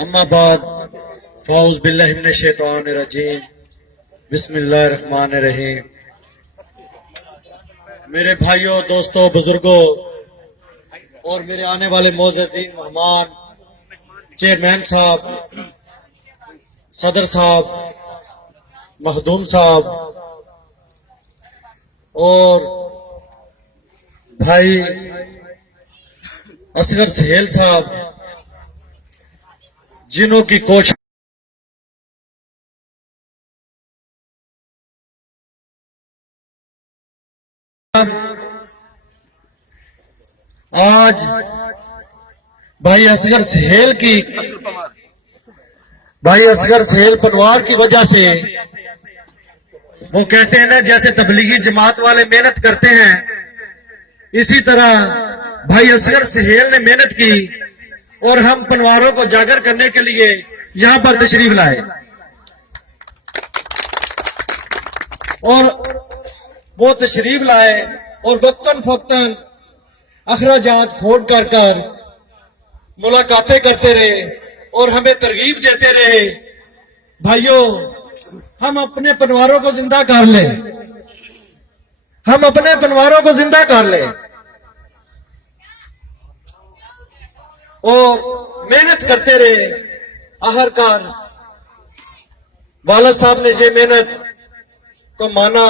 अम्मा बाद फ़ाउज़ बिल्लाहि मिनश शैतानिर रजीम बिस्मिल्लाहिर रहमानिर रहीम। मेरे भाइयों, दोस्तों, बुजुर्गों और मेरे आने वाले मोअज़्ज़ज़ीन मेहमान, चेयरमैन साहब, सदर साहब, मखदूम साहब और भाई असगर सहेल साहब, जिन्हों की कोशिश आज भाई असगर सहेल पनवार की वजह से, वो कहते हैं ना, जैसे तबलीगी जमात वाले मेहनत करते हैं, इसी तरह भाई असगर सहेल ने मेहनत की और हम पनवारों को जागर करने के लिए यहां पर तशरीफ लाए और वो तशरीफ लाए और वक्तन फक्तन अखराजात फोन कर कर मुलाकातें करते रहे और हमें तरगीब देते रहे। भाइयों, हम अपने पनवारों को जिंदा कर ले, हम अपने पनवारों को जिंदा कर ले और मेहनत करते रहे। आखिरकार वालिद साहब ने ये मेहनत को माना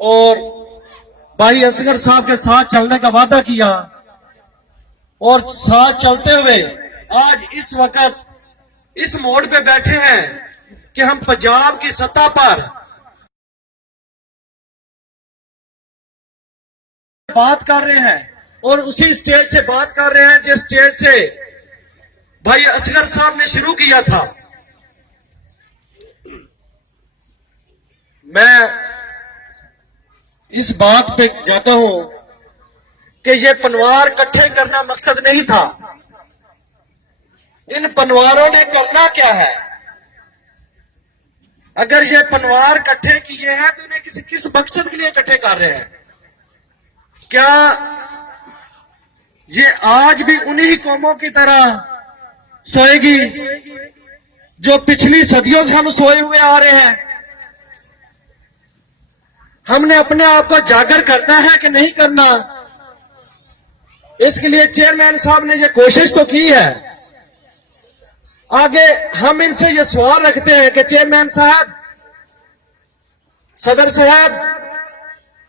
और भाई असगर साहब के साथ चलने का वादा किया और साथ चलते हुए आज इस वक्त इस मोड़ पे बैठे हैं कि हम पंजाब की सतह पर बात कर रहे हैं और उसी स्टेज से बात कर रहे हैं जिस स्टेज से भाई असगर साहब ने शुरू किया था। मैं इस बात पे जाता हूं कि ये पनवार इकट्ठे करना मकसद नहीं था। इन पनवारों ने करना क्या है? अगर ये पनवार इकट्ठे किए हैं तो इन्हें किस मकसद के लिए इकट्ठे कर रहे हैं? क्या ये आज भी उन्हीं कौमों की तरह सोएगी जो पिछली सदियों से हम सोए हुए आ रहे हैं? हमने अपने आप को जागर करना है कि नहीं करना? इसके लिए चेयरमैन साहब ने ये कोशिश तो की है। आगे हम इनसे ये सवाल रखते हैं कि चेयरमैन साहब, सदर साहब,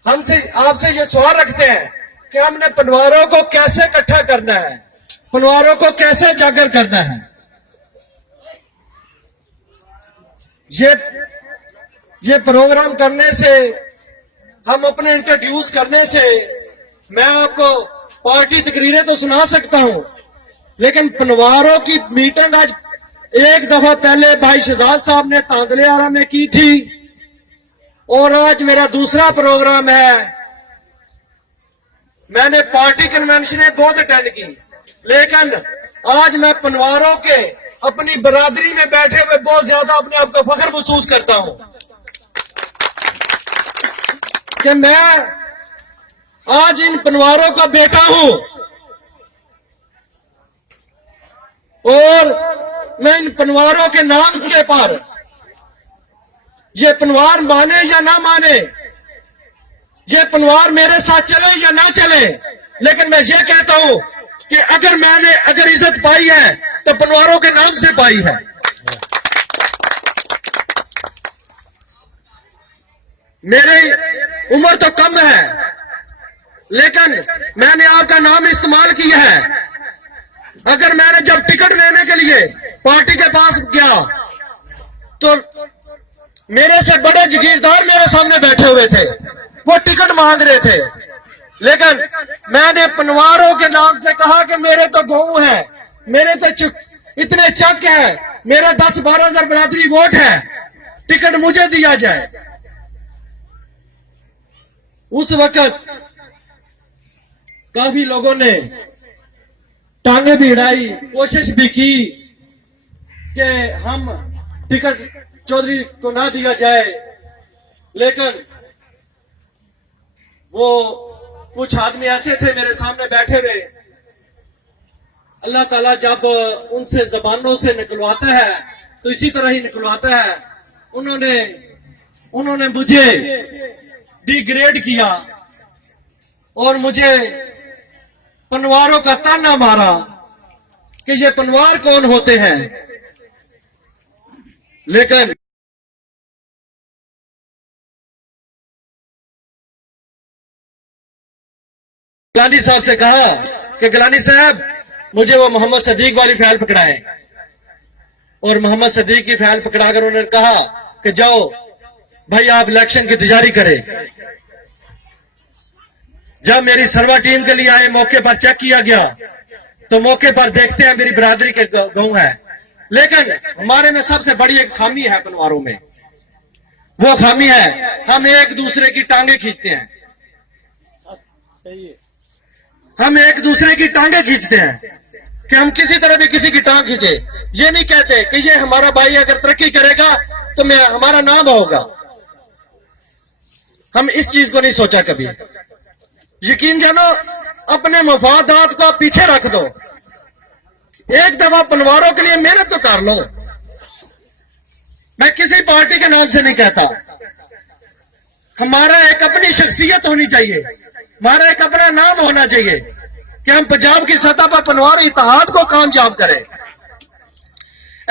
हमसे आपसे ये सवाल रखते हैं कि हमने पनवारों को कैसे इकट्ठा करना है, पनवारों को कैसे जागर करना है? ये प्रोग्राम करने से, हम अपने इंट्रोड्यूस करने से, मैं आपको पार्टी तकरीरें तो सुना सकता हूं, लेकिन पनवारों की मीटिंग आज एक दफा पहले भाई शहजाद साहब ने तांदले आरा में की थी और आज मेरा दूसरा प्रोग्राम है। मैंने पार्टी कन्वेंशन बहुत अटेंड की, लेकिन आज मैं पनवारों के अपनी बरादरी में बैठे हुए बहुत ज्यादा अपने आप का फख्र महसूस करता हूं कि मैं आज इन पनवारों का बेटा हूं और मैं इन पनवारों के नाम के पर, ये पनवार माने या ना माने, ये पनवार मेरे साथ चले या ना चले, लेकिन मैं ये कहता हूं कि अगर इज्जत पाई है तो पनवारों के नाम से पाई है। मेरी उम्र तो कम है, लेकिन मैंने आपका नाम इस्तेमाल किया है। अगर मैंने जब टिकट लेने के लिए पार्टी के पास गया तो मेरे से बड़े जागीरदार मेरे सामने बैठे हुए थे, वो टिकट मांग रहे थे, लेकिन मैंने पनवारों के नाम से कहा कि मेरे तो गऊ है, मेरे तो इतने चक है, मेरे 10-12 हजार बरादरी वोट है, टिकट मुझे दिया जाए। उस वक्त काफी लोगों ने टांगे भी हिड़ाई, कोशिश भी की कि हम टिकट चौधरी को ना दिया जाए, लेकिन वो कुछ आदमी ऐसे थे मेरे सामने बैठे हुए, अल्लाह ताला जब उनसे जबानों से निकलवाता है तो इसी तरह ही निकलवाता है। उन्होंने मुझे डिग्रेड किया और मुझे पनवारों का ताना मारा कि ये पनवार कौन होते हैं। लेकिन गिलानी साहब से कहा कि गिलानी साहब मुझे वो मोहम्मद सदीक वाली फाइल पकड़ाए, और मोहम्मद सदीक की फाइल पकड़ाकर उन्होंने कहा कि जाओ भाई आप इलेक्शन की तैयारी करें। जब मेरी सर्वा टीम के लिए आए, मौके पर चेक किया गया तो मौके पर देखते हैं मेरी बरादरी के गांव है, लेकिन हमारे में सबसे बड़ी एक खामी है पनवारों में। वो खामी है हम एक दूसरे की टांगे खींचते हैं। हम एक दूसरे की टांगे खींचते हैं कि हम किसी तरह भी किसी की टांग खींचे। ये नहीं कहते कि ये हमारा भाई अगर तरक्की करेगा तो मैं हमारा नाम होगा। हम इस चीज को नहीं सोचा कभी। यकीन जानो, अपने मफादात को पीछे रख दो, एक दफा पनवारों के लिए मेहनत तो कर लो। मैं किसी पार्टी के नाम से नहीं कहता, हमारा एक अपनी शख्सियत होनी चाहिए, हमारा एक अपना नाम होना चाहिए कि हम पंजाब की सतह पर पनवार इत्तेहाद को कामयाब करें।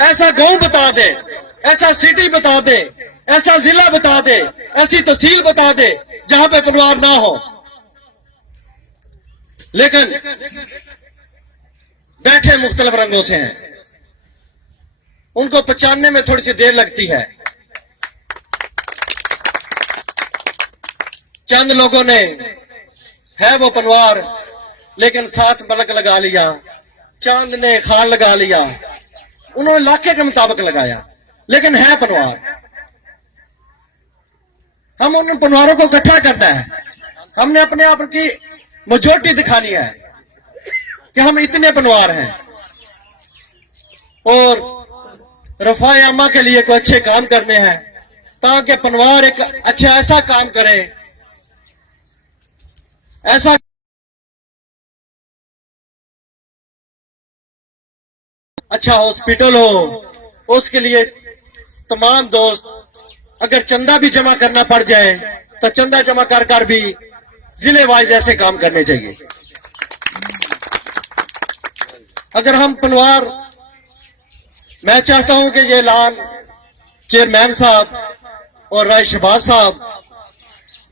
ऐसा गांव बता दे, ऐसा सिटी बता दे, ऐसा जिला बता दे, ऐसी तहसील बता दे जहां पे पनवार ना हो। लेकिन बैठे मुख्तलिफ रंगों से हैं, उनको पहचानने में थोड़ी सी देर लगती है। चंद लोगों ने है वो पनवार, लेकिन साथ मलक लगा लिया, चांद ने खान लगा लिया, उन्होंने इलाके के मुताबिक लगाया, लेकिन है पनवार। हम उन पनवारों को इकट्ठा करना है। हमने अपने आप की मेजॉरिटी दिखानी है कि हम इतने पनवार हैं, और रफाए अम्मा के लिए कोई अच्छे काम करने हैं, ताकि पनवार एक अच्छा ऐसा काम करे, ऐसा अच्छा हॉस्पिटल हो। उसके लिए तमाम दोस्त, अगर चंदा भी जमा करना पड़ जाए तो चंदा जमा कर कर भी जिले वाइज ऐसे काम करने चाहिए। अगर हम पनवार, मैं चाहता हूं कि ये ऐलान चेयरमैन साहब और राय शहबाज साहब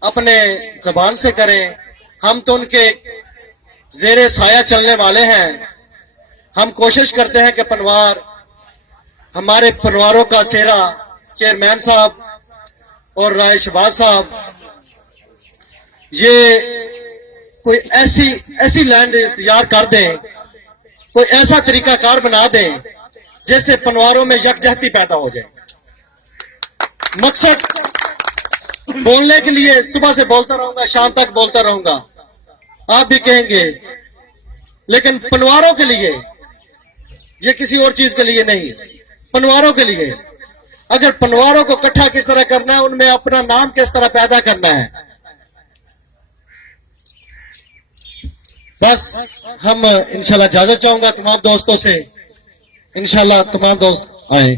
अपने जबान से करें। हम तो उनके जेरे साया चलने वाले हैं। हम कोशिश करते हैं कि पनवार, हमारे पनवारों का सेहरा चेयरमैन साहब और राय शहबाज साहब ये कोई ऐसी लैंड तैयार कर दें, कोई ऐसा तरीकाकार बना दें जैसे पनवारों में यकजहती पैदा हो जाए। मकसद बोलने के लिए सुबह से बोलता रहूंगा, शाम तक बोलता रहूंगा, आप भी कहेंगे, लेकिन पनवारों के लिए, ये किसी और चीज के लिए नहीं, पनवारों के लिए। अगर पनवारों को इकट्ठा किस तरह करना है, उनमें अपना नाम किस तरह पैदा करना है, बस हम इंशाल्लाह इजाजत चाहूंगा तमाम दोस्तों से। इंशाल्लाह तमाम दोस्त आए।